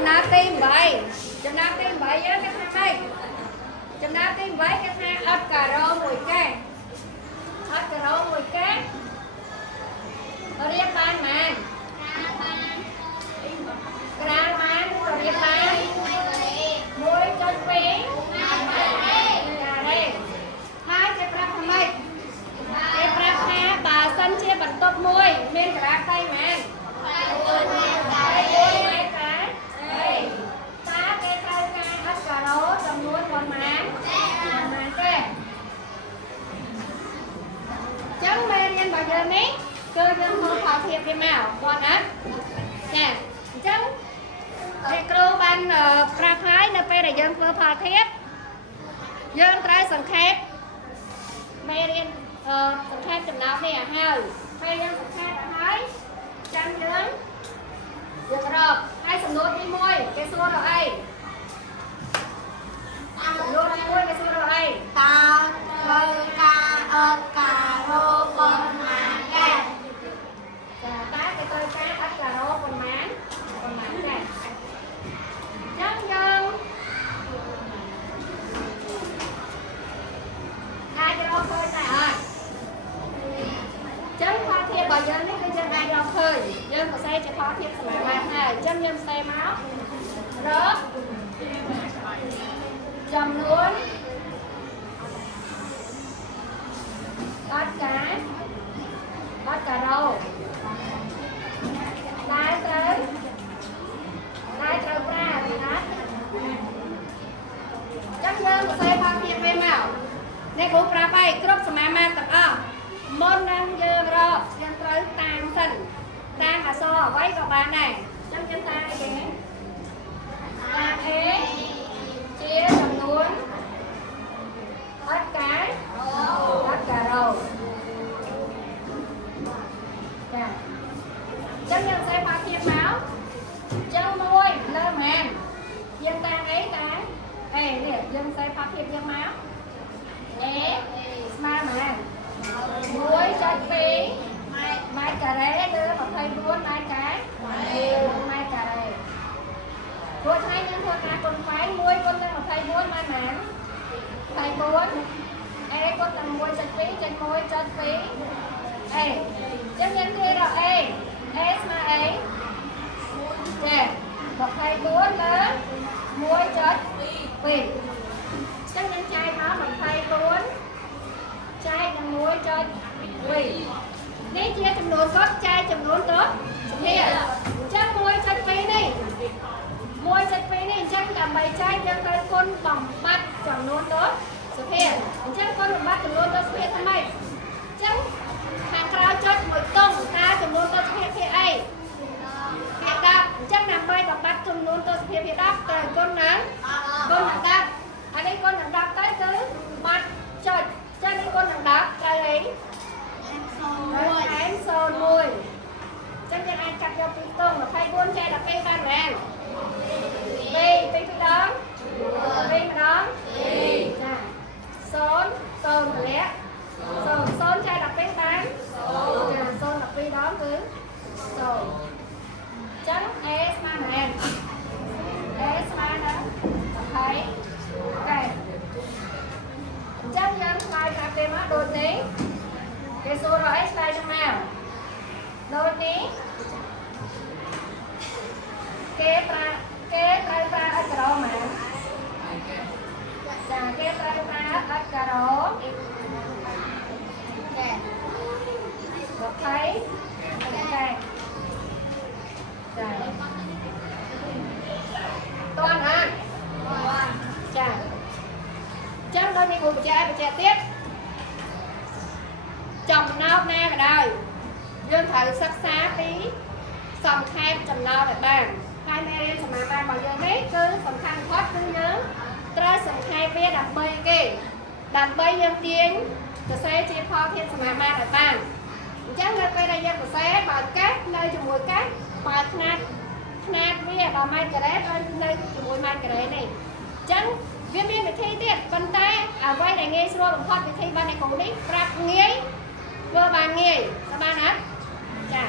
ចំណាប់ទី8ចំណាប់ទី8យើងគេថាម៉េចចំណាប់ទី8គេថាអត់ការ៉ូមួយកេះអត់ការ៉ូមួយកេះរៀបបានម៉ានក្រាលបានក៏រៀបបាន1.2ហើយគេប្រាប់ថាម៉េចគេប្រាប់ថាបើសិនជាបន្ទប់មួយមានក្រាលផ្ទៃម៉ានចំនួនប៉ុន្មានទេចឹងមេរៀនរបស់យើងនេះគឺយើងមើលផលធៀបវាមកគាត់ណាចាអញ្ចឹងអ្នកគ្រូបានប្រាប់ហើយនៅពេលដែលយើងធ្វើផលធៀបយើងត្រូវសង្ខេបមេរៀនសង្ខេបចំណោទនេះឲ្យហើយយើងសង្ខេបឲ្យហើយចាំយើងរកហើយសំណួរទី1គេសួររកអីលោកទី1គេសួររកអីតើត្រូវការអត់ការ៉ូប៉ុន្មានដែរចាតើគេត្រូវការអត់ការ៉ូប៉ុន្មានដែរចឹងយើងអាចរកឃើញតែអត់ចឹងផលធៀបរបស់យើងនេះគឺយើងអាចរកឃើញយើងសរសេរជាផលធៀបសមាមាត្រហើយចឹងយើងសរសេរមករកចំនួនអត់ការ៉ូដែលត្រូវប្រើណាចឹងយើងសរសេរផលធៀបវាមកអ្នកគ្រូប្រាប់ឲ្យគ្រប់សមាមាត្រទាំងអស់មុននឹងយើងរកយើងត្រូវតាមសិនតាមអក្សរអ្វីក៏បានដែរចឹងយើងតាមអីគេតាម A ជាចំនួនអត់ការ៉ូចាចឹងយើងសេផលធៀបមកចឹងមួយលើមែនយើងតាមអីតាមអេនេះយើងសេផលធៀបយើងមក A ស្មើមែន 1.2 ម៉ែត្រការ៉េលើ24ម៉ែត្រការ៉េព្រោះថ្ងៃយើងធ្វើការគុណផ្នែក1គុណនឹង24ម៉ែត្រមែន24 A គុណនឹង 1.2 ចេញ 1.2 A ចឹងយើងគេរក A ស្មើអីចា24លើ 1.2 ចឹងយើងចែកមក24ចែកនឹង 1.2 នេះជាចំនួនគាត់ចែកចំនួនទៅនេះអញ្ចឹង 1.2 នេះអញ្ចឹងដើម្បីចែកយើងត្រូវគុណបំបត្តិចំនួនទៅសុភាអញ្ចឹងគុណបំបត្តិចំនួនទៅសុភាថ្មីអញ្ចឹងខាងក្រៅចុចមួយតុងតើចំនួនទៅសុភាភាគអីភាគ10អញ្ចឹងដើម្បីបំបត្តិចំនួនទៅសុភាភាគ10ត្រូវគុណនឹង10អានេះគុណនឹង10ទៅគឺបាត់ចុចអញ្ចឹងនេះគុណនឹង10ត្រូវអីM01ចឹងយើងអាចកាត់យកពីតុង24ចែក12បានមែន2ម្ដងចា0 តម្លាក់0ចែក12បានចា0 12ដងគឺ0ចឹង A ស្មើមែន A ស្មើនឹង20កែចឹងយើងឆ្លើយប្រាប់គេមកដូចនេះគេសួររកអីឆ្លើយទៅមកដូចនេះគេត្រូវប្រើអក្សរម៉ានចាគេត្រូវប្រើអក្សរចា20ចាតន់អត់ចាចឹងដូចនេះគ្រូបញ្ជាក់ទៀតចំណោទណាក៏ដោយយើងត្រូវសិក្សាពីសង្ខេបចំណោទឲ្យបានហើយមេរៀនសមាមាត្ររបស់យើងនេះគឺសំខាន់បំផុតគឺយើងត្រូវសង្ខេបវាដើម្បីយើងទាញសរសេរជាផលធៀបសមាមាត្រឲ្យបានអញ្ចឹងនៅពេលដែលយើងសរសេរបើកេះនៅជាមួយកេះបើຂ្នាតវាដល់ម៉ែត្រការ៉េឲ្យនៅជាមួយម៉ែត្រការ៉េនេះអញ្ចឹងវាមានវិធីទៀតប៉ុន្តែអ្វីដែលងាយស្រួលបំផុតវិធីបានឯគ្រូនេះប្រាប់ងាយធ្វើបានងាយស្បានអត់ចា